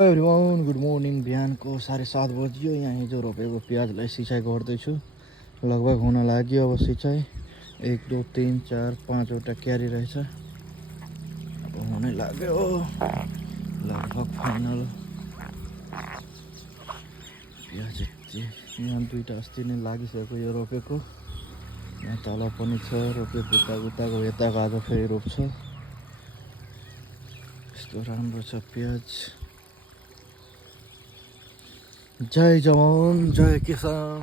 Everyone good morning. बिहानको 7:30 बज्यो। यहाँ हिजो रोपेको प्याजलाई सिँचाइ गर्दैछु। लगभग हुन लाग्यो अब सिँचाइ। 1 2 3 4 5वटा क्यारी रहेछ। अब हुनै लाग्यो लगभग फाइनल। प्याज यति यहाँ 2टा अस्ति नै लागिसक्यो यो रोपेको। यहाँ तल पनि छ रोपेको, उताको यताको आज फेरि रोप्छ। यस्तो राम्रो छ प्याज। जय जवान जय किसान।